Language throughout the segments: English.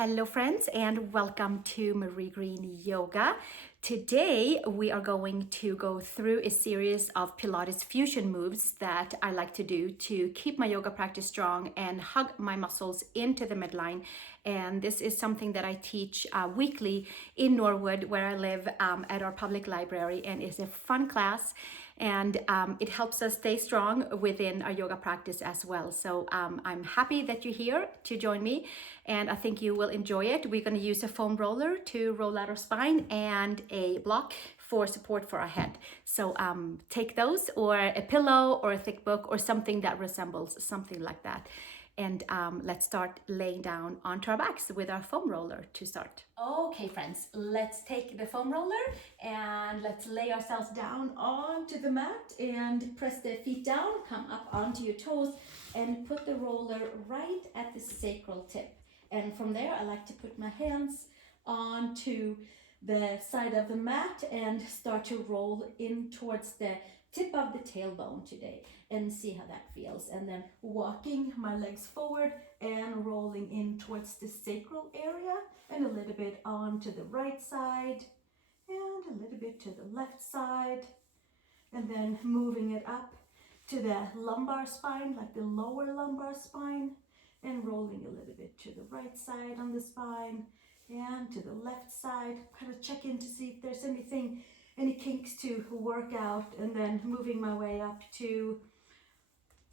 Hello friends and welcome to Marie Green Yoga. Today we are going to go through a series of Pilates Fusion moves that I like to do to keep my yoga practice strong and hug my muscles into the midline. And this is something that I teach weekly in Norwood where I live at our public library, and it's a fun class. And it helps us stay strong within our yoga practice as well. So I'm happy that you're here to join me, and I think you will enjoy it. We're going to use a foam roller to roll out our spine and a block for support for our head. So take those, or a pillow or a thick book or something that resembles something like that. And let's start laying down onto our backs with our foam roller to start. Okay, friends, let's take the foam roller and let's lay ourselves down onto the mat and press the feet down, come up onto your toes and put the roller right at the sacral tip. And from there, I like to put my hands onto the side of the mat and start to roll in towards the tip of the tailbone today and see how that feels. And then walking my legs forward and rolling in towards the sacral area and a little bit onto the right side and a little bit to the left side, and then moving it up to the lumbar spine, like the lower lumbar spine, and rolling a little bit to the right side on the spine and to the left side. Kind of check in to see if there's any kinks to work out, and then moving my way up to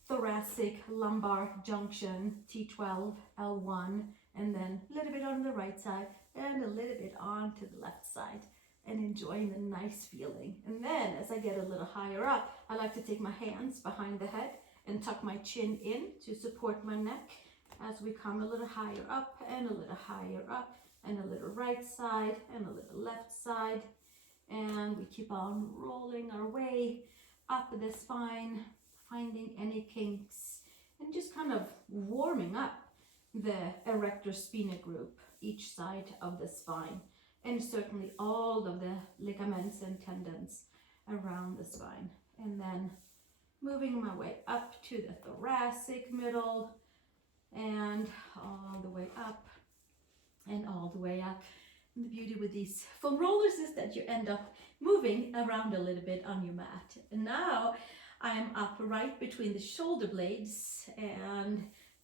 thoracic lumbar junction, T12, L1, and then a little bit on the right side and a little bit on to the left side, and enjoying the nice feeling. And then as I get a little higher up, I like to take my hands behind the head and tuck my chin in to support my neck as we come a little higher up and a little higher up, and a little right side and a little left side. And we keep on rolling our way up the spine, finding any kinks and just kind of warming up the erector spinae group, each side of the spine, and certainly all of the ligaments and tendons around the spine. And then moving my way up to the thoracic middle and all the way up and all the way up. And the beauty with these foam rollers is that you end up moving around a little bit on your mat. And now I'm up right between the shoulder blades and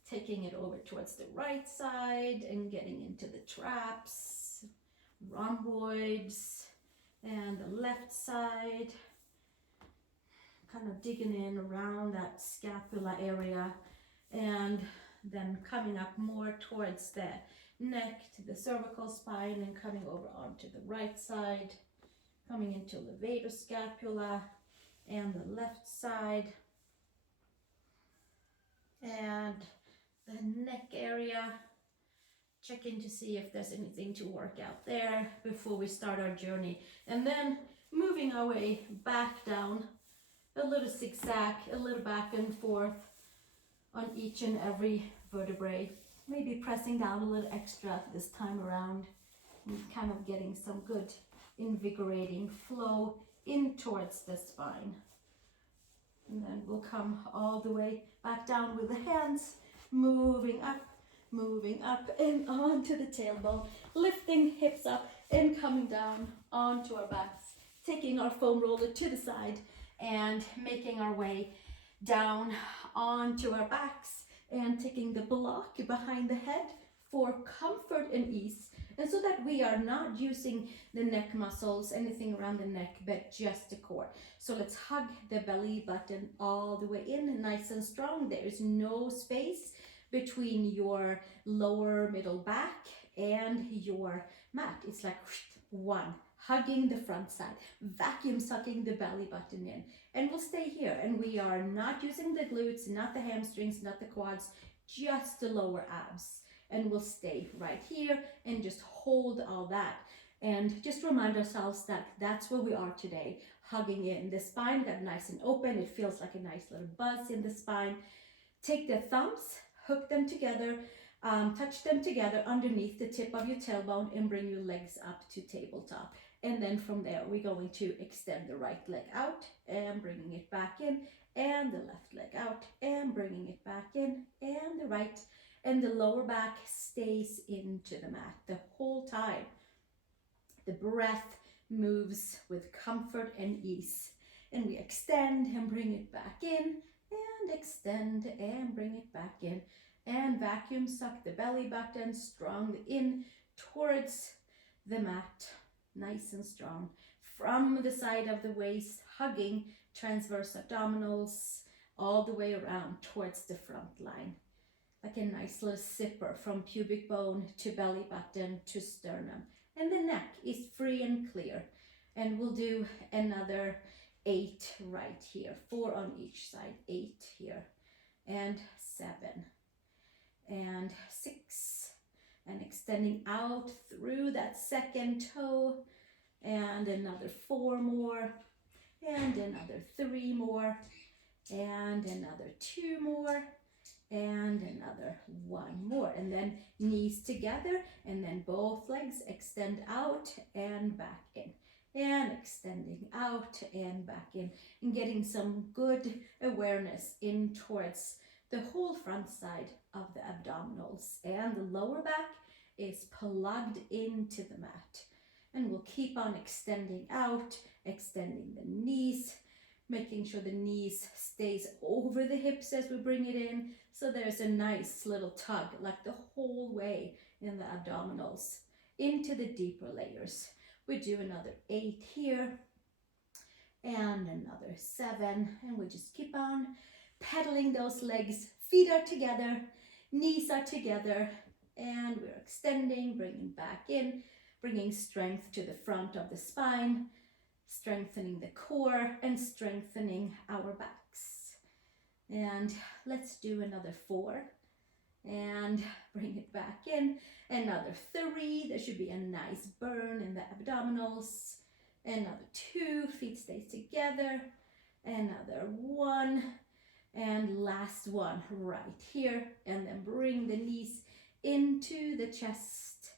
taking it over towards the right side and getting into the traps, rhomboids, and the left side, kind of digging in around that scapula area, and then coming up more towards the neck to the cervical spine and coming over onto the right side, coming into levator scapula and the left side, and the neck area. Checking to see if there's anything to work out there before we start our journey, and then moving our way back down, a little zigzag, a little back and forth on each and every vertebrae, maybe pressing down a little extra this time around and kind of getting some good invigorating flow in towards the spine. And then we'll come all the way back down with the hands, moving up and onto the tailbone, lifting hips up and coming down onto our backs, taking our foam roller to the side and making our way down onto our backs and taking the block behind the head for comfort and ease, and so that we are not using the neck muscles, anything around the neck, but just the core. So let's hug the belly button all the way in, nice and strong. There is no space between your lower middle back and your mat. It's like one, hugging the front side, vacuum sucking the belly button in, and we'll stay here. And we are not using the glutes, not the hamstrings, not the quads, just the lower abs. And we'll stay right here and just hold all that. And just remind ourselves that that's where we are today, hugging in. The spine got nice and open. It feels like a nice little buzz in the spine. Take the thumbs, hook them together, touch them together underneath the tip of your tailbone, and bring your legs up to tabletop. And then from there, we're going to extend the right leg out and bringing it back in, and the left leg out and bringing it back in, and the right and the lower back stays into the mat the whole time. The breath moves with comfort and ease. And we extend and bring it back in, and extend and bring it back in. And vacuum suck the belly button strongly in towards the mat, nice and strong. From the side of the waist, hugging transverse abdominals all the way around towards the front line. Like a nice little zipper from pubic bone to belly button to sternum. And the neck is free and clear. And we'll do another 8 right here, 4 on each side, 8 here, and 7, and 6, and extending out through that second toe, and another 4 more, and another 3 more, and another 2 more, and another 1 more, and then knees together, and then both legs extend out and back in, and extending out and back in, and getting some good awareness in towards the whole front side of the abdominals, and the lower back is plugged into the mat. And we'll keep on extending out, extending the knees, making sure the knees stays over the hips as we bring it in, so there's a nice little tug like the whole way in the abdominals into the deeper layers. We do another 8 here, and another 7, and we just keep on pedaling those legs. Feet are together, knees are together, and we're extending, bringing back in, bringing strength to the front of the spine, strengthening the core and strengthening our backs. And let's do another 4, and bring it back in, another 3, there should be a nice burn in the abdominals, another 2, feet stays together, another 1, and last one right here, and then bring the knees into the chest,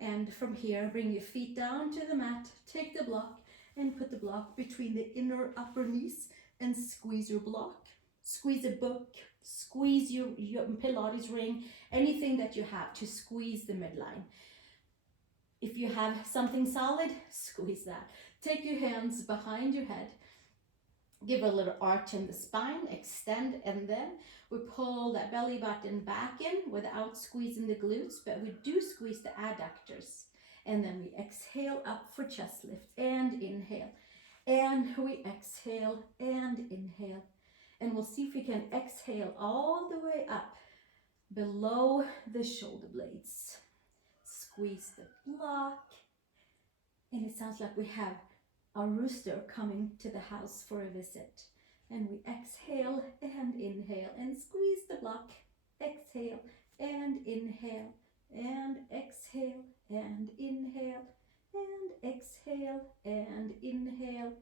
and from here bring your feet down to the mat, take the block and put the block between the inner upper knees and squeeze your block, squeeze a book, squeeze your Pilates ring, anything that you have to squeeze the midline. If you have something solid, squeeze that. Take your hands behind your head, give a little arch in the spine, extend, and then we pull that belly button back in without squeezing the glutes, but we do squeeze the adductors. And then we exhale up for chest lift, and inhale, and we exhale and inhale. And we'll see if we can exhale all the way up below the shoulder blades. Squeeze the block, and it sounds like we have our rooster coming to the house for a visit. And we exhale and inhale, and squeeze the block, exhale and inhale, and exhale and inhale, and exhale and inhale,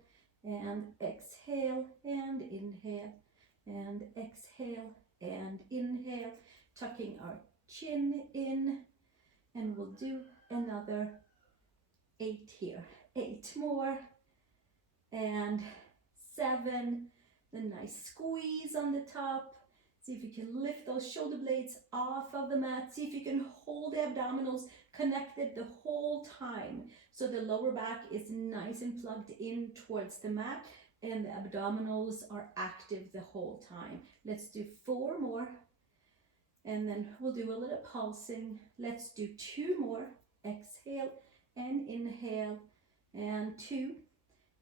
and exhale and inhale, and exhale and inhale, tucking our chin in. And we'll do another 8 here, 8 more, and 7, the nice squeeze on the top. See if you can lift those shoulder blades off of the mat. See if you can hold the abdominals connected the whole time, so the lower back is nice and plugged in towards the mat, and the abdominals are active the whole time. Let's do 4 more, and then we'll do a little pulsing. Let's do 2 more. Exhale and inhale, and 2,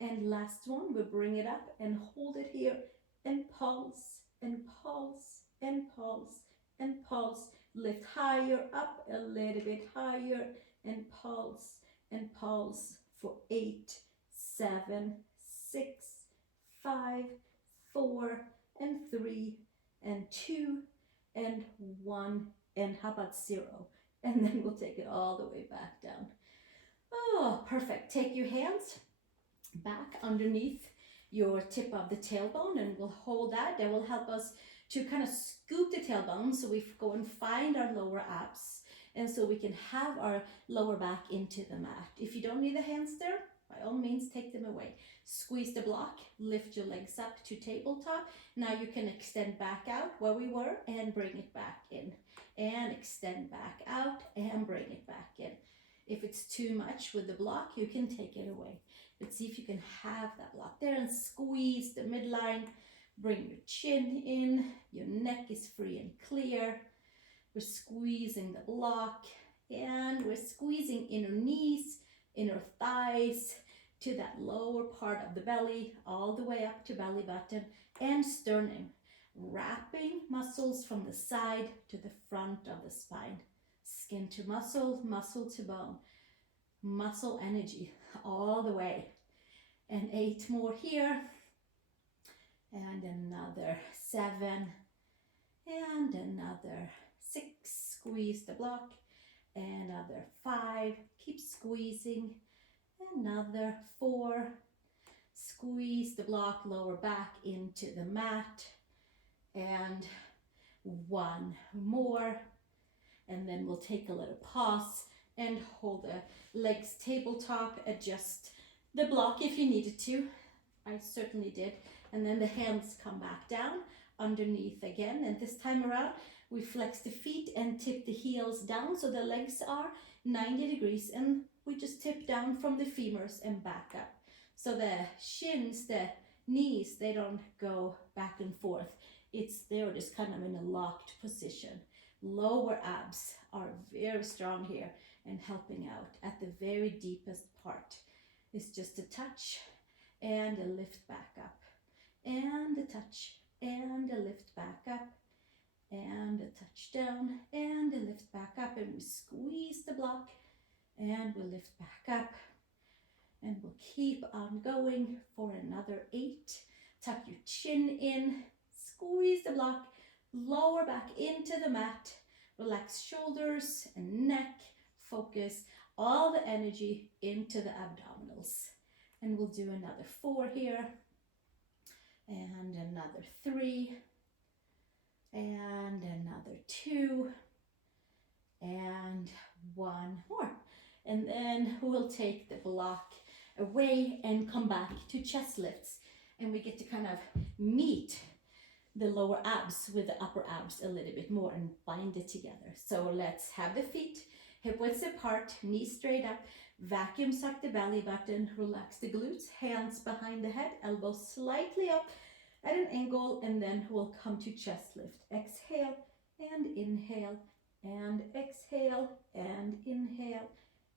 and last one. We'll bring it up and hold it here, and pulse and pulse and pulse and pulse. Lift higher, up a little bit higher, and pulse for 8, 7, 6, 5, 4, and 3, and 2, and 1, and how about 0? And then we'll take it all the way back down. Oh, perfect. Take your hands back underneath your tip of the tailbone, and we'll hold that. That will help us to kind of scoop the tailbone, so we go and find our lower abs, and so we can have our lower back into the mat. If you don't need the hands there, by all means take them away. Squeeze the block, lift your legs up to tabletop. Now you can extend back out where we were and bring it back in. And extend back out and bring it back in. If it's too much with the block, you can take it away. But see if you can have that block there and squeeze the midline. Bring your chin in, your neck is free and clear. We're squeezing the block and we're squeezing inner knees, inner thighs to that lower part of the belly, all the way up to belly button and sternum. Wrapping muscles from the side to the front of the spine. Skin to muscle, muscle to bone. Muscle energy all the way. And 8 more here. And another 7. And another 6. Squeeze the block. Another 5. Keep squeezing. Another 4. Squeeze the block, lower back into the mat. And 1 more. And then we'll take a little pause and hold the legs tabletop, adjust the block if you needed to. I certainly did. And then the hands come back down underneath again. And this time around, we flex the feet and tip the heels down so the legs are 90 degrees. And we just tip down from the femurs and back up. So the shins, the knees, they don't go back and forth. They're just kind of in a locked position. Lower abs are very strong here and helping out at the very deepest part. It's just a touch and a lift back up and a touch and a lift back up and a touch down and a lift back up, and we squeeze the block and we lift back up, and we'll keep on going for another 8. Tuck your chin in, squeeze the block, lower back into the mat, relax shoulders and neck, focus all the energy into the abdominals. And we'll do another 4 here, and another 3, and another 2, and 1 more. And then we'll take the block away and come back to chest lifts. And we get to kind of meet the lower abs with the upper abs a little bit more and bind it together. So let's have the feet hip width apart, knees straight up, vacuum suck the belly button, relax the glutes, hands behind the head, elbows slightly up at an angle, and then we'll come to chest lift. Exhale and inhale and exhale and inhale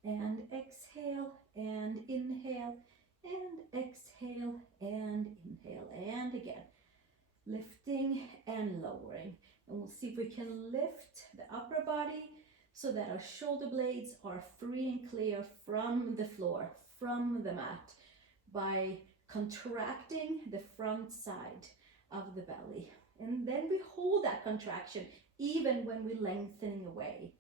and exhale and inhale and exhale and inhale, and again. Lifting and lowering. And we'll see if we can lift the upper body so that our shoulder blades are free and clear from the floor, from the mat, by contracting the front side of the belly. And then we hold that contraction even when we're lengthening away.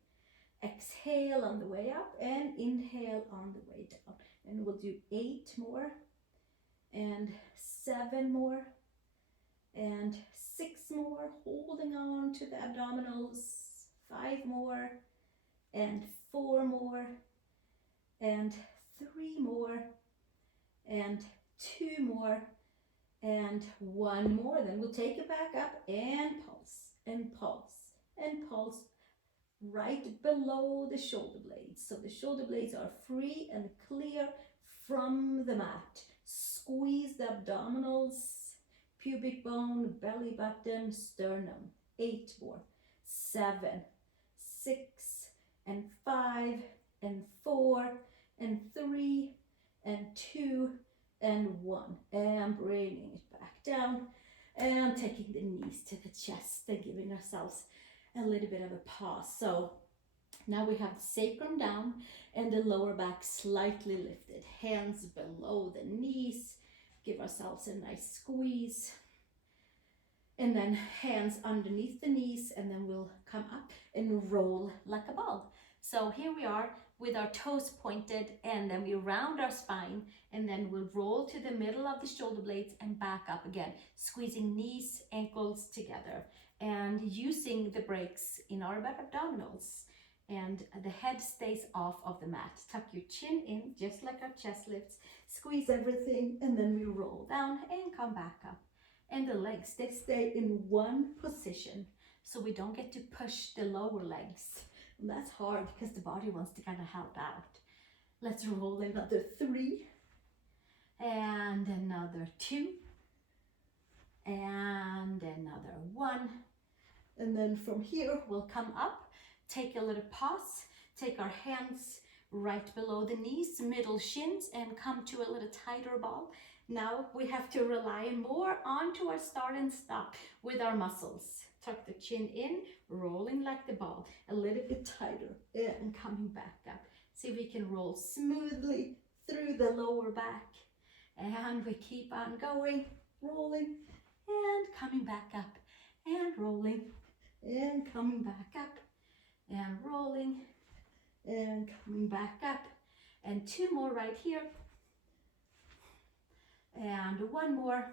Exhale on the way up and inhale on the way down. And we'll do 8 more and 7 more. And 6 more, holding on to the abdominals. 5 more, and 4 more, and 3 more, and 2 more, and 1 more. Then we'll take it back up and pulse, and pulse, and pulse right below the shoulder blades. So the shoulder blades are free and clear from the mat. Squeeze the abdominals, pubic bone, belly button, sternum. 8 more, 7, 6, and 5, and 4, and 3, and 2, and 1. And bringing it back down and taking the knees to the chest and giving ourselves a little bit of a pause. So now we have the sacrum down and the lower back slightly lifted. Hands below the knees. Give ourselves a nice squeeze. And then hands underneath the knees, and then we'll come up and roll like a ball. So here we are with our toes pointed, and then we round our spine, and then we'll roll to the middle of the shoulder blades and back up again, squeezing knees, ankles together, and using the brakes in our abdominals. and the head stays off of the mat. Tuck your chin in, just like our chest lifts. Squeeze everything, and then we roll down and come back up. And the legs, they stay in one position, so we don't get to push the lower legs. And that's hard because the body wants to kind of help out. Let's roll another 3, and another 2, and another 1. And then from here, we'll come up, take a little pause, take our hands right below the knees, middle shins, and come to a little tighter ball. Now we have to rely more onto our start and stop with our muscles. Tuck the chin in, rolling like the ball, a little bit tighter, and coming back up. See if we can roll smoothly through the lower back. And we keep on going, rolling, and coming back up, and rolling, and coming back up, and rolling, and coming back up. And 2 more right here. And 1 more.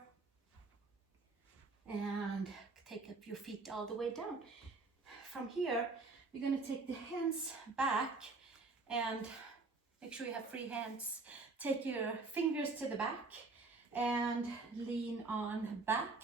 And take up your feet all the way down. From here, you're going to take the hands back and make sure you have free hands. Take your fingers to the back and lean on back.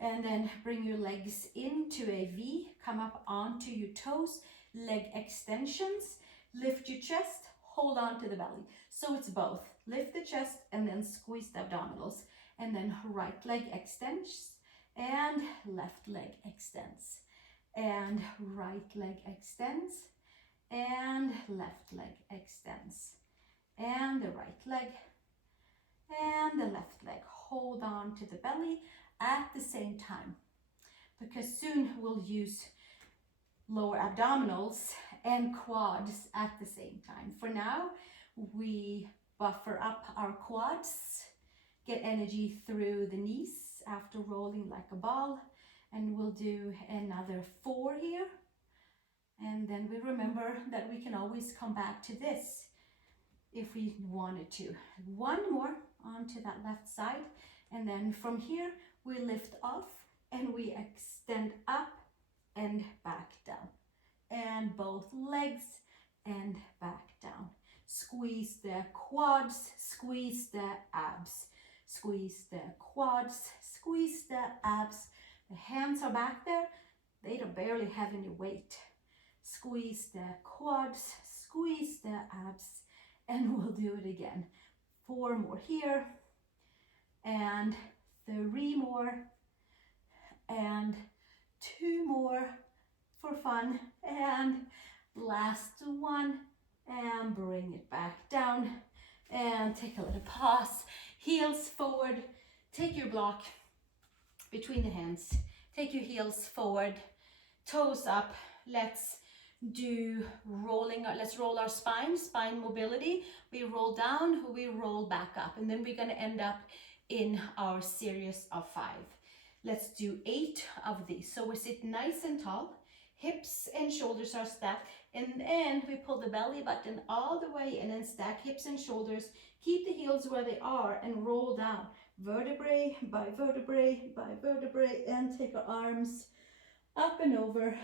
And then bring your legs into a V. Come up onto your toes. Leg extensions. Lift your chest. Hold on to the belly. So it's both. Lift the chest and then squeeze the abdominals. And then right leg extends and left leg extends. And right leg extends and left leg extends. And the right leg and the left leg. Hold on to the belly at the same time, because soon we'll use lower abdominals and quads at the same time. For now, we buffer up our quads, get energy through the knees after rolling like a ball, and we'll do another 4 here. And then we remember that we can always come back to this if we wanted to. 1 more onto that left side, and then from here we lift off and we extend up and back down, and both legs and back down. Squeeze the quads, squeeze the abs, squeeze the quads, squeeze the abs. The hands are back there, they don't barely have any weight. Squeeze the quads, squeeze the abs, and we'll do it again. 4 more here, and 3 more, and 2 more for fun, and last 1, and bring it back down, and take a little pause, heels forward, take your block between the hands, take your heels forward, toes up. Let's do rolling, let's roll our spine mobility. We roll down, we roll back up, and then we're going to end up in our series of 5. Let's do 8 of these. So we sit nice and tall, hips and shoulders are stacked, and then we pull the belly button all the way and then stack hips and shoulders, keep the heels where they are and roll down, vertebrae by vertebrae by vertebrae, and take our arms up and over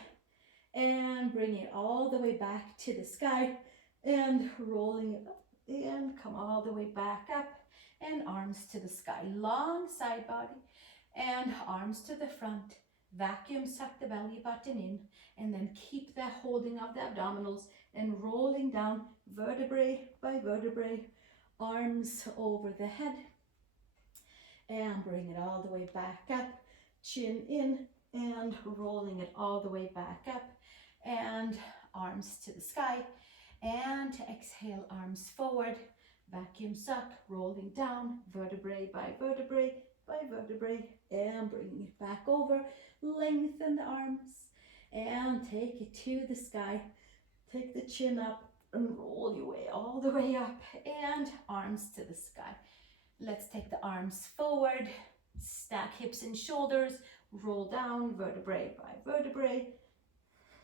and bring it all the way back to the sky and rolling it up and come all the way back up and arms to the sky. Long side body and arms to the front. Vacuum suck the belly button in, and then keep the holding of the abdominals and rolling down vertebrae by vertebrae, arms over the head, and bring it all the way back up, chin in, and rolling it all the way back up, and arms to the sky, and exhale, arms forward, vacuum suck, rolling down vertebrae by vertebrae by vertebrae, and bringing it back over. Lengthen the arms and take it to the sky. Take the chin up and roll your way all the way up, and arms to the sky. Let's take the arms forward, stack hips and shoulders, roll down vertebrae by vertebrae.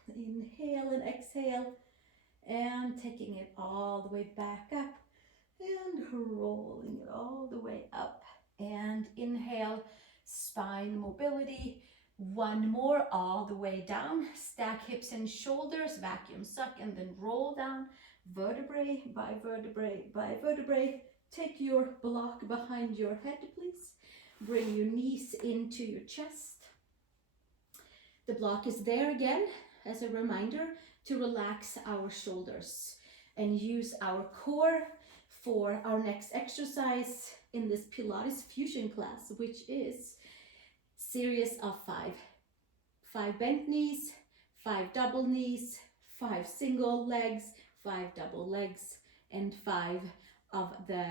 Inhale and exhale, and taking it all the way back up and rolling it all the way up. And inhale, spine mobility, One more all the way down. Stack hips and shoulders, vacuum suck, and then roll down vertebrae by vertebrae by vertebrae. Take your block behind your head, please. Bring your knees into your chest. The block is there again as a reminder to relax our shoulders and use our core for our next exercise in this Pilates Fusion class, which is series of 5. 5 bent knees, 5 double knees, 5 single legs, 5 double legs, and 5 of the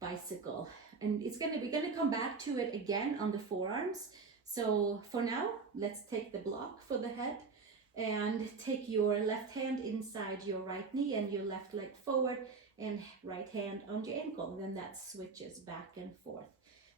bicycle. And we're gonna come back to it again on the forearms. So for now, let's take the block for the head and take your left hand inside your right knee and your left leg forward and right hand on your ankle. Then that switches back and forth.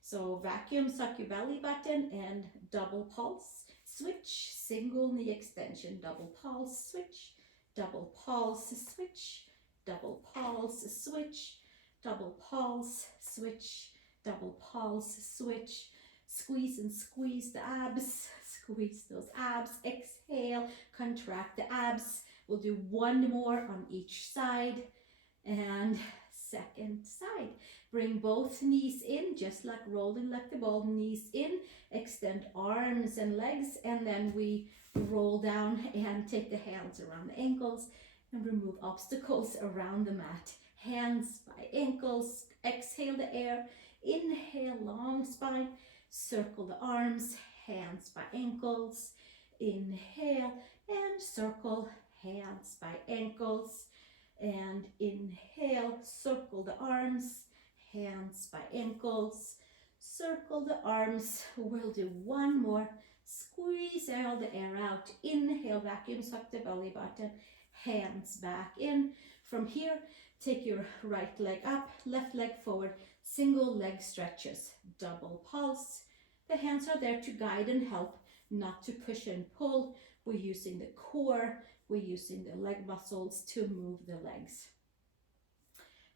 So vacuum suck your belly button and double pulse. Switch, single knee extension, double pulse, switch, double pulse, switch, double pulse, switch, double pulse, switch, double pulse, switch. Squeeze and squeeze the abs, squeeze those abs. Exhale, contract the abs. We'll do one more on each side. And second side. Bring both knees in, just like rolling like the ball. Knees in, extend arms and legs, and then we roll down and take the hands around the ankles and remove obstacles around the mat. Hands by ankles, exhale the air, inhale long spine, circle the arms, hands by ankles, inhale and circle, hands by ankles, and inhale, circle the arms, hands by ankles, circle the arms. We'll do one more. Squeeze all the air out. Inhale, vacuum suck the belly button, hands back in. From here, take your right leg up, left leg forward, single leg stretches, double pulse. The hands are there to guide and help, not to push and pull. We're using the core, we're using the leg muscles to move the legs.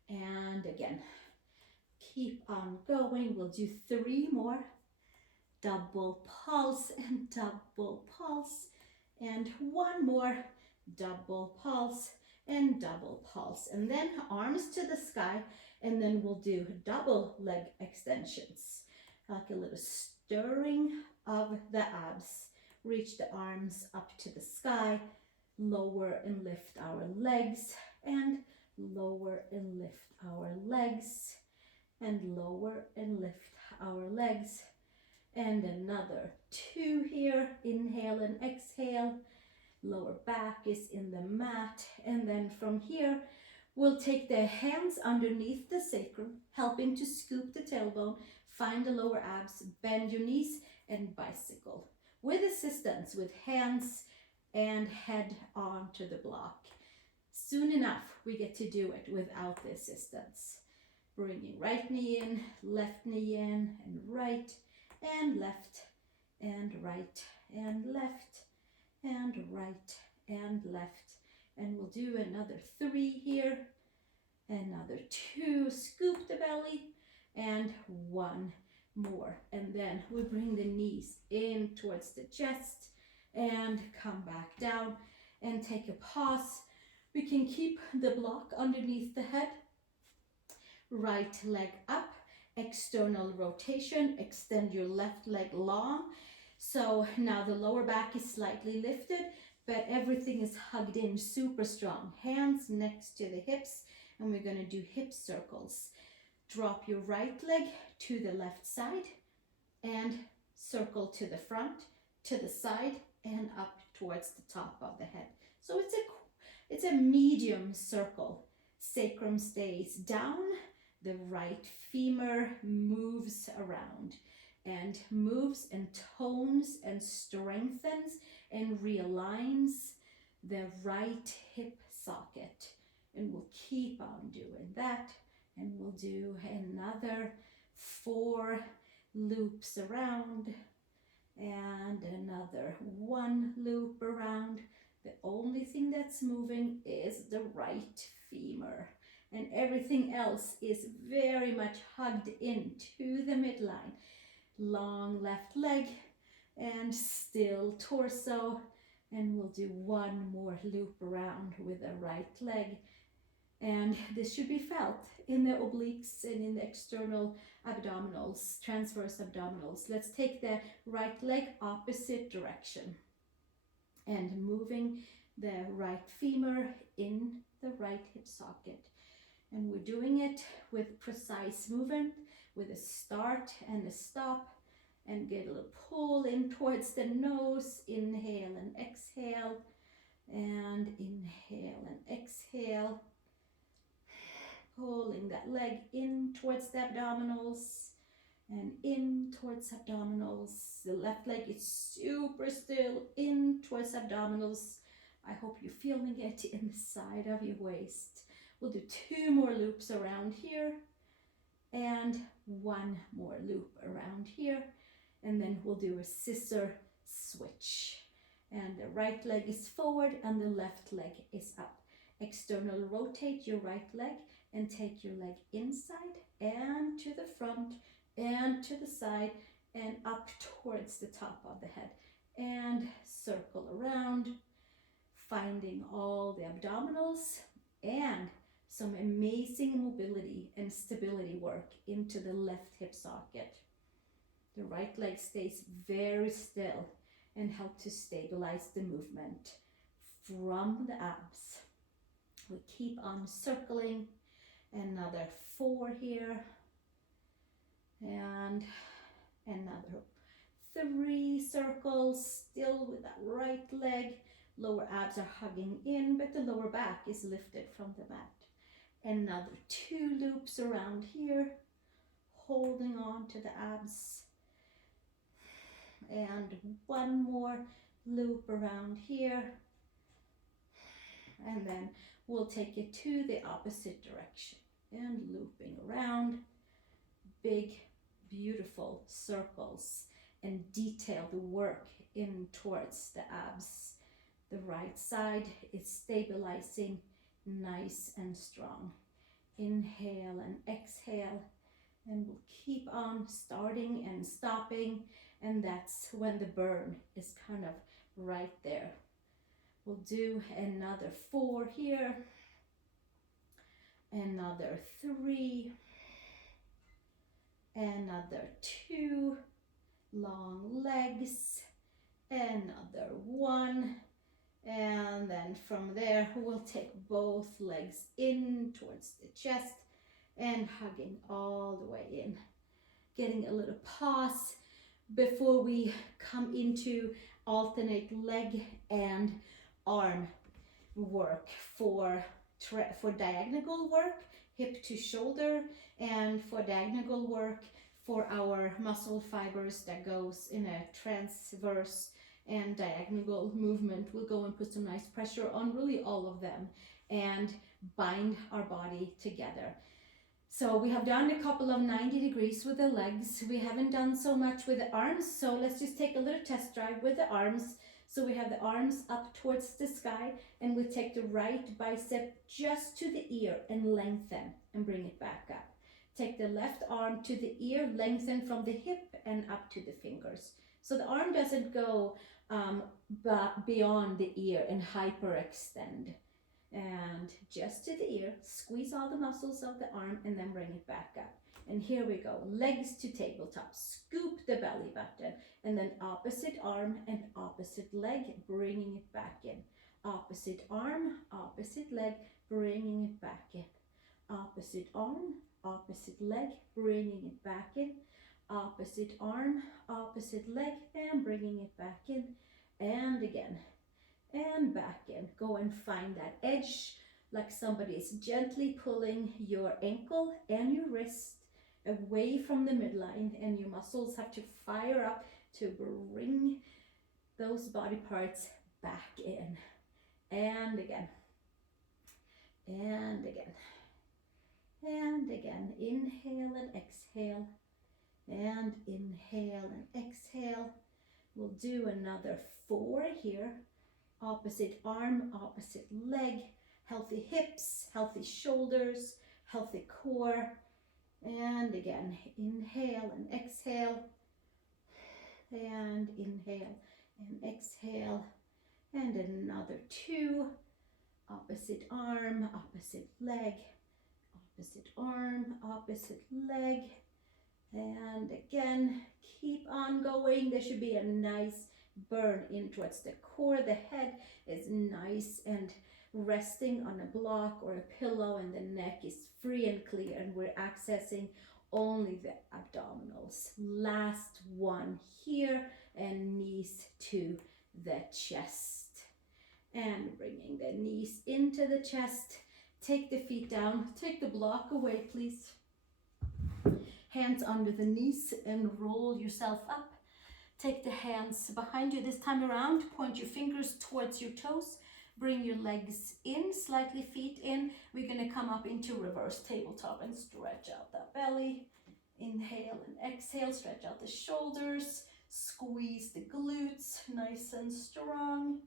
And again, keep on going. We'll do 3 more. Double pulse and double pulse. And 1 more. Double pulse and double pulse. And then arms to the sky. And then we'll do double leg extensions. Like a little stirring of the abs. Reach the arms up to the sky. Lower and lift our legs. And lower and lift our legs. And lower and lift our legs. And another 2 here. Inhale and exhale. Lower back is in the mat. And then from here, we'll take the hands underneath the sacrum, helping to scoop the tailbone, find the lower abs, bend your knees, and bicycle. With assistance, with hands and head onto the block. Soon enough, we get to do it without the assistance. Bringing right knee in, left knee in, and right, and left, and right, and left, and right, and left. And we'll do another 3 here, another 2, scoop the belly, and 1 more. And then we bring the knees in towards the chest, and come back down, and take a pause. We can keep the block underneath the head. Right leg up, external rotation, extend your left leg long. So now the lower back is slightly lifted, but everything is hugged in, super strong. Hands next to the hips, and we're gonna do hip circles. Drop your right leg to the left side, and circle to the front, to the side, and up towards the top of the head. So it's a medium circle. Sacrum stays down, the right femur moves around and moves and tones and strengthens and realigns the right hip socket. And we'll keep on doing that. And we'll do another 4 loops around and another 1 loop around. The only thing that's moving is the right femur, and everything else is very much hugged into the midline. Long left leg, and still torso. And we'll do one more loop around with the right leg. And this should be felt in the obliques and in the external abdominals, transverse abdominals. Let's take the right leg opposite direction and moving the right femur in the right hip socket. And we're doing it with precise movement, with a start and a stop, and get a little pull in towards the nose. Inhale and exhale, and inhale and exhale. Pulling that leg in towards the abdominals and in towards abdominals. The left leg is super still, in towards abdominals. I hope you're feeling it in the side of your waist. We'll do 2 more loops around here and 1 more loop around here. And then we'll do a scissor switch. And the right leg is forward and the left leg is up. External rotate your right leg and take your leg inside and to the front and to the side and up towards the top of the head. And circle around, finding all the abdominals and some amazing mobility and stability work into the left hip socket. The right leg stays very still and help to stabilize the movement from the abs. We keep on circling. Another 4 here. And another 3 circles, still with that right leg. Lower abs are hugging in, but the lower back is lifted from the mat. Another 2 loops around here, holding on to the abs. And 1 more loop around here. And then we'll take it to the opposite direction and looping around. Big, beautiful circles and detailed work in towards the abs. The right side is stabilizing, nice and strong. Inhale and exhale, and we'll keep on starting and stopping, and that's when the burn is kind of right there. We'll do another 4 here, another 3, another 2, long legs, another 1, and then from there we'll take both legs in towards the chest and hugging all the way in. Getting a little pause before we come into alternate leg and arm work for diagonal work, hip to shoulder, and for diagonal work for our muscle fibers that goes in a transverse and diagonal movement. We'll go and put some nice pressure on really all of them and bind our body together. So we have done a couple of 90 degrees with the legs. We haven't done so much with the arms, so let's just take a little test drive with the arms. So we have the arms up towards the sky, and we take the right bicep just to the ear and lengthen and bring it back up. Take the left arm to the ear, lengthen from the hip and up to the fingers. So the arm doesn't go beyond the ear and hyperextend. And just to the ear, squeeze all the muscles of the arm and then bring it back up. And here we go, legs to tabletop, scoop the belly button, and then opposite arm and opposite leg, bringing it back in. Opposite arm, opposite leg, bringing it back in. Opposite arm, opposite leg, bringing it back in. Opposite arm, opposite leg, and bringing it back in. And again, and back in. Go and find that edge, like somebody is gently pulling your ankle and your wrist away from the midline, and your muscles have to fire up to bring those body parts back in. And again, and again, and again. Inhale and exhale, and inhale and exhale. We'll do another 4 here. Opposite arm, opposite leg, healthy hips, healthy shoulders, healthy core. And again, inhale and exhale. and inhale and exhale, and another 2. Opposite arm, opposite leg, opposite arm, opposite leg, and again, keep on going. There should be a nice burn in towards the core. The head is nice and resting on a block or a pillow, and the neck is free and clear, and we're accessing only the abdominals. Last one here, and knees to the chest. And bringing the knees into the chest. Take the feet down. Take the block away, please. Hands under the knees and roll yourself up. Take the hands behind you this time around. Point your fingers towards your toes. Bring your legs in, slightly feet in. We're going to come up into reverse tabletop and stretch out that belly. Inhale and exhale. Stretch out the shoulders. Squeeze the glutes, nice and strong.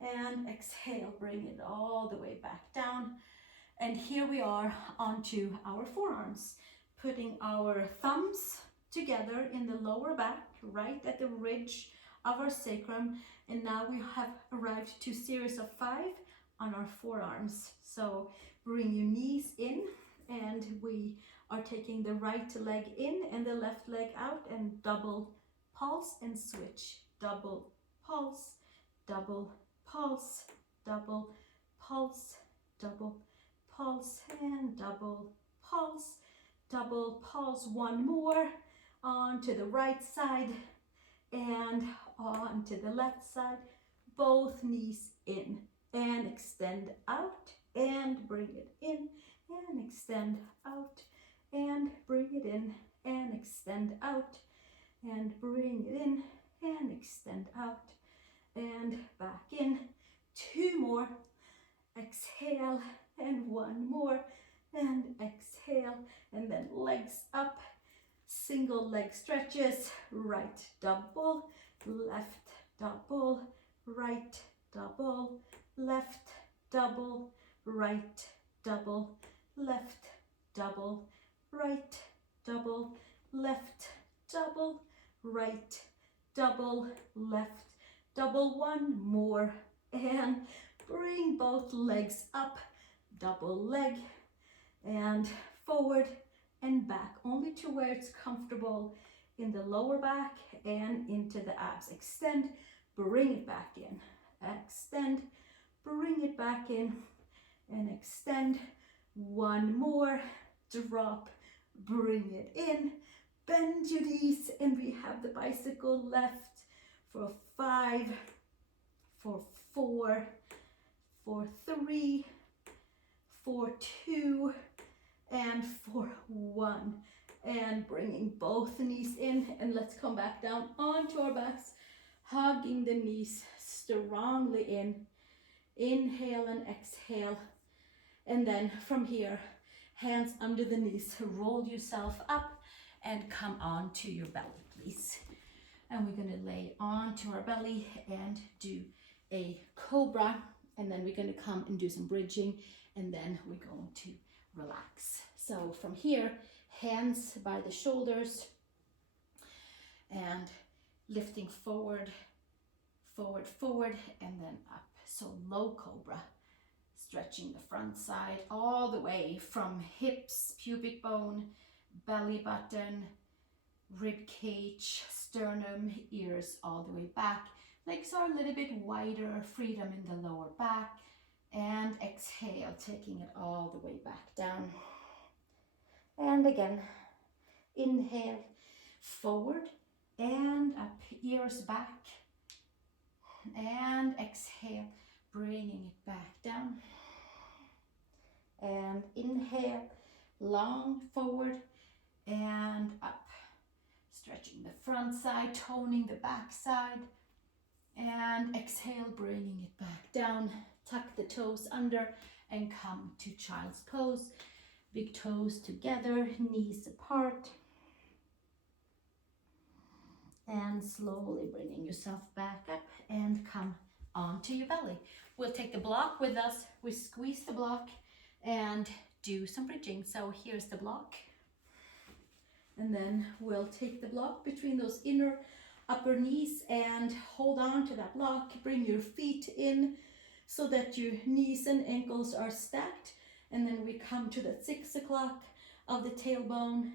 And exhale, bring it all the way back down. And here we are onto our forearms, putting our thumbs together in the lower back, right at the ridge of our sacrum. And now we have arrived to series of 5 on our forearms. So bring your knees in, and we are taking the right leg in and the left leg out, and double pulse and switch. Double pulse, double pulse, double pulse, double pulse, and double pulse, double pulse. One more, onto the right side and onto the left side. Both knees in, and extend out, and bring it in, and extend out, and bring it in, and extend out, and bring it in, and extend out, and back in. 2 more. Exhale, and 1 more, and exhale, and then legs up. Single leg stretches. Right double, left double, right double, left double, right double, left double, right double, left double, right double, left double. 1 more, and bring both legs up, double leg, and forward and back, only to where it's comfortable in the lower back and into the abs. Extend, bring it back in, extend, bring it back in, and extend. 1 more, drop, bring it in, bend your knees, and we have the bicycle left for 5, for 4, for 3, for 2, and for 1. And bringing both knees in, and let's come back down onto our backs, hugging the knees strongly in. Inhale and exhale. And then from here, hands under the knees, roll yourself up and come onto your belly, please. And we're going to lay onto our belly and do a cobra, and then we're going to come and do some bridging, and then we're going to relax. So from here, hands by the shoulders and lifting forward, forward, forward, and then up. So low cobra, stretching the front side all the way from hips, pubic bone, belly button, rib cage, sternum, ears all the way back. Legs are a little bit wider, freedom in the lower back. And exhale, taking it all the way back down. And again, inhale, forward and up, ears back. And exhale, bringing it back down. And inhale, long forward and up. Stretching the front side, toning the back side. And exhale, bringing it back down. Tuck the toes under and come to child's pose. Big toes together, knees apart. And slowly bringing yourself back up and come onto your belly. We'll take the block with us. We squeeze the block and do some bridging. So here's the block. And then we'll take the block between those inner upper knees and hold on to that block. Bring your feet in so that your knees and ankles are stacked. And then we come to the 6 o'clock of the tailbone,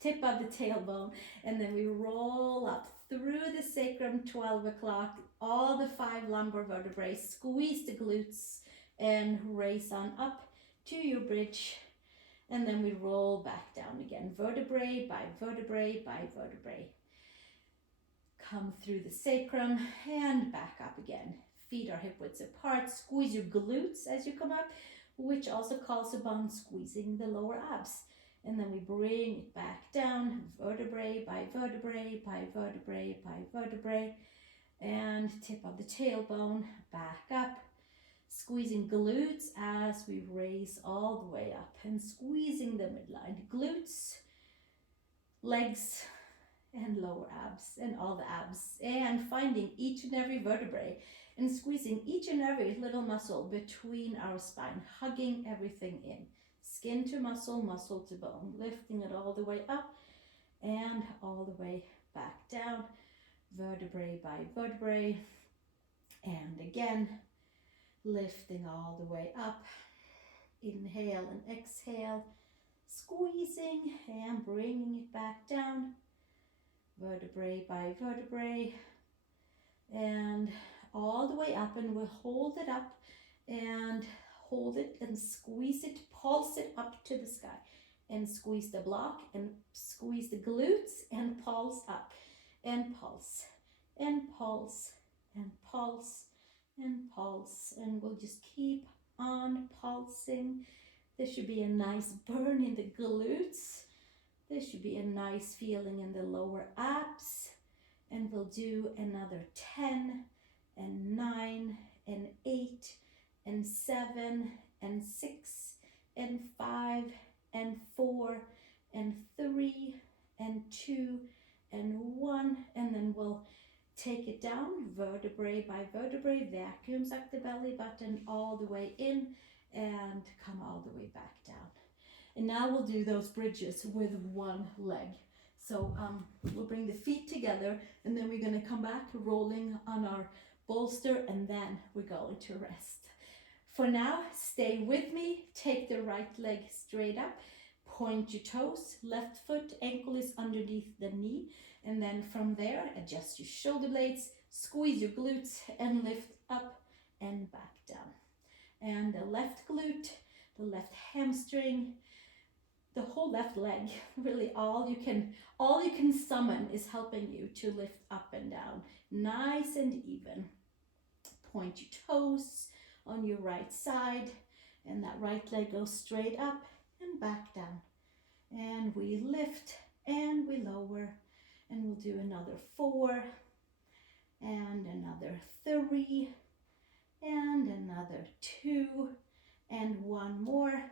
tip of the tailbone, and then we roll up through the sacrum, 12 o'clock, all the 5 lumbar vertebrae, squeeze the glutes and raise on up to your bridge, and then we roll back down again, vertebrae by vertebrae by vertebrae. Come through the sacrum and back up again. Feet are hip widths apart, squeeze your glutes as you come up, which also calls upon squeezing the lower abs. And then we bring it back down, vertebrae by vertebrae by vertebrae by vertebrae, and tip of the tailbone, back up, squeezing glutes as we raise all the way up and squeezing the midline, glutes, legs, and lower abs and all the abs, and finding each and every vertebrae and squeezing each and every little muscle between our spine, hugging everything in. Skin to muscle, muscle to bone, lifting it all the way up and all the way back down, vertebrae by vertebrae, and again, lifting all the way up. Inhale and exhale, squeezing and bringing it back down, vertebrae by vertebrae, and all the way up, and we'll hold it up and hold it and squeeze it, pulse it up to the sky, and squeeze the block and squeeze the glutes and pulse up and pulse and pulse and pulse and pulse, and we'll just keep on pulsing. There should be a nice burn in the glutes. There should be a nice feeling in the lower abs, and we'll do another 10 and 9 and 8 and 7 and 6 and 5 and 4 and 3 and 2 and 1, and then we'll take it down vertebrae by vertebrae, vacuum suck the belly button all the way in and come all the way back down. And now we'll do those bridges with one leg. So we'll bring the feet together, and then we're going to come back rolling on our bolster, and then we're going to rest. For now, stay with me. Take the right leg straight up, point your toes, left foot, ankle is underneath the knee, and then from there, adjust your shoulder blades, squeeze your glutes, and lift up and back down. And the left glute, the left hamstring, the whole left leg, really all you can summon is helping you to lift up and down, nice and even. Point your toes on your right side, and that right leg goes straight up and back down. And we lift and we lower, and we'll do another 4 and another 3 and another 2 and 1 more,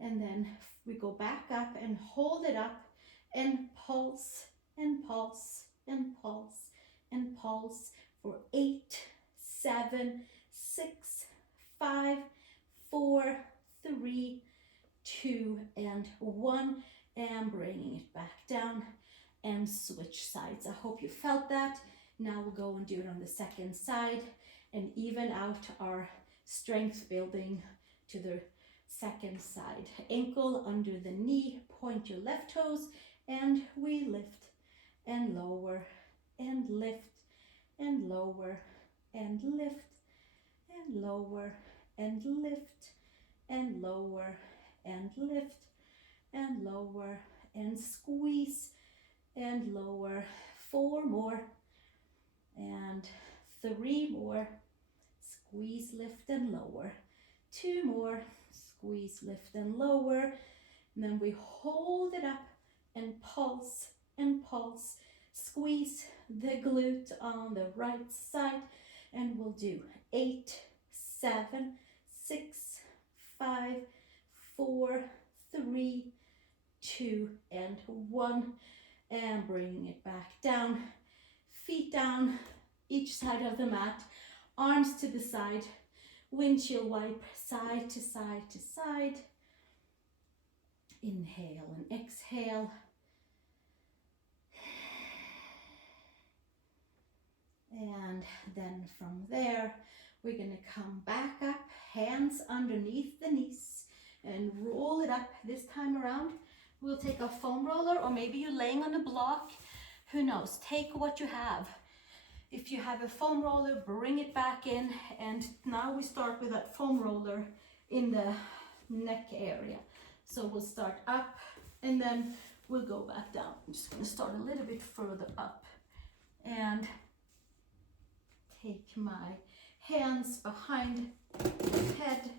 and then we go back up and hold it up and pulse and pulse and pulse and pulse for 8, 7, 6, 5, 4, 3, 2, and 1, and bringing it back down and switch sides. I hope you felt that. Now we'll go and do it on the second side and even out our strength building to the second side. Ankle under the knee, point your left toes, and we lift and lower and lift and lower and lift and lower and lift and lower and lift and lower and squeeze and lower. 4 more and 3 more. Squeeze, lift and lower. 2 more. Squeeze, lift and lower. And then we hold it up and pulse and pulse. Squeeze the glute on the right side, and we'll do 8, 7, 6, 5, 4, 3, 2, and 1, and bringing it back down. Feet down each side of the mat, arms to the side, windshield wipe side to side to side. Inhale and exhale. And then from there, we're gonna come back up, hands underneath the knees, and roll it up. This time around, we'll take a foam roller, or maybe you're laying on a block. Who knows? Take what you have. If you have a foam roller, bring it back in. And now we start with that foam roller in the neck area. So we'll start up and then we'll go back down. I'm just gonna start a little bit further up and take my hands behind the head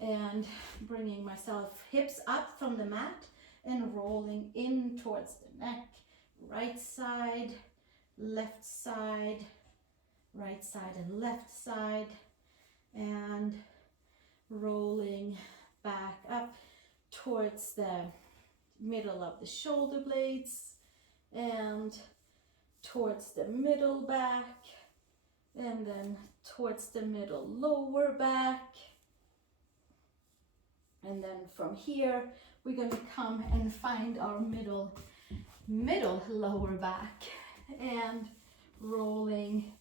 and bringing myself hips up from the mat and rolling in towards the neck. Right side, left side, right side and left side, and rolling back up towards the middle of the shoulder blades and towards the middle back, and then towards the middle lower back. And then from here, we're going to come and find our middle lower back and rolling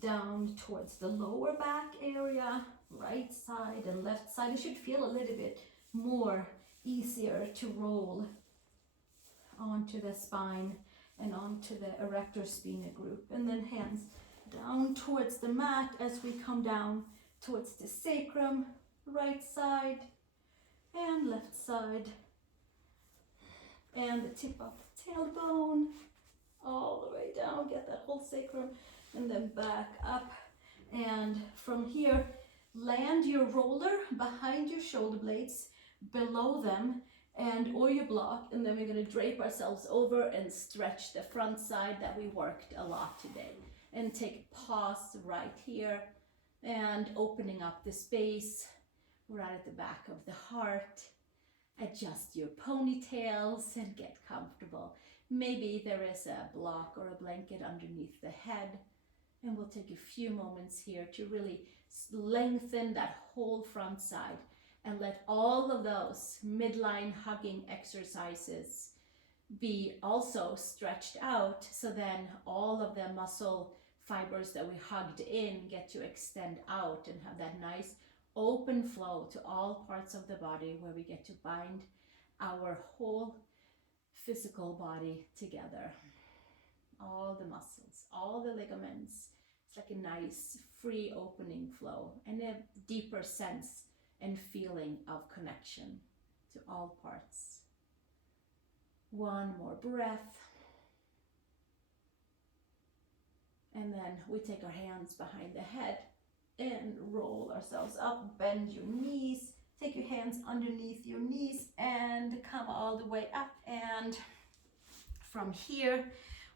down towards the lower back area, right side and left side. It should feel a little bit more easier to roll onto the spine and onto the erector spinae group. And then hands down towards the mat as we come down towards the sacrum, right side and left side, and the tip of the tailbone all the way down, get that whole sacrum, and then back up. And from here, land your roller behind your shoulder blades, below them, and or your block, and then we're going to drape ourselves over and stretch the front side that we worked a lot today. And take a pause right here and opening up the space right at the back of the heart. Adjust your ponytails and get comfortable. Maybe there is a block or a blanket underneath the head. And we'll take a few moments here to really lengthen that whole front side and let all of those midline hugging exercises be also stretched out, so then all of the muscle fibers that we hugged in get to extend out and have that nice open flow to all parts of the body, where we get to bind our whole physical body together. All the muscles, all the ligaments. It's like a nice free opening flow and a deeper sense and feeling of connection to all parts. One more breath. And then we take our hands behind the head and roll ourselves up, bend your knees, take your hands underneath your knees and come all the way up. And from here,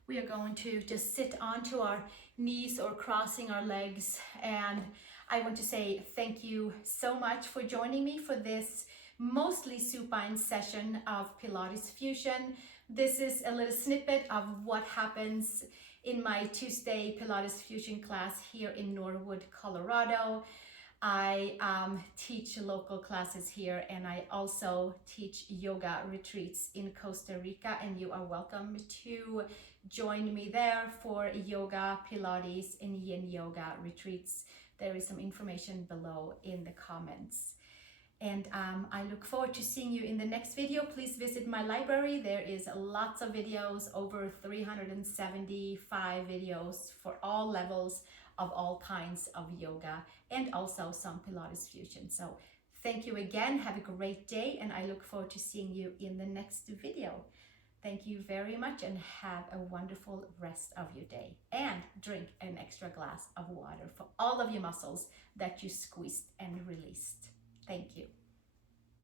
we are going to just sit onto our knees or crossing our legs. And I want to say thank you so much for joining me for this mostly supine session of Pilates Fusion. This is a little snippet of what happens in my Tuesday Pilates Fusion class here in Norwood, Colorado. I teach local classes here, and I also teach yoga retreats in Costa Rica, and you are welcome to join me there for yoga, Pilates, and yin yoga retreats. There is some information below in the comments. And I look forward to seeing you in the next video. Please visit my library. There is lots of videos, over 375 videos for all levels of all kinds of yoga, and also some Pilates Fusion. So thank you again. Have a great day, and I look forward to seeing you in the next video. Thank you very much, and have a wonderful rest of your day. And drink an extra glass of water for all of your muscles that you squeezed and released. Thank you.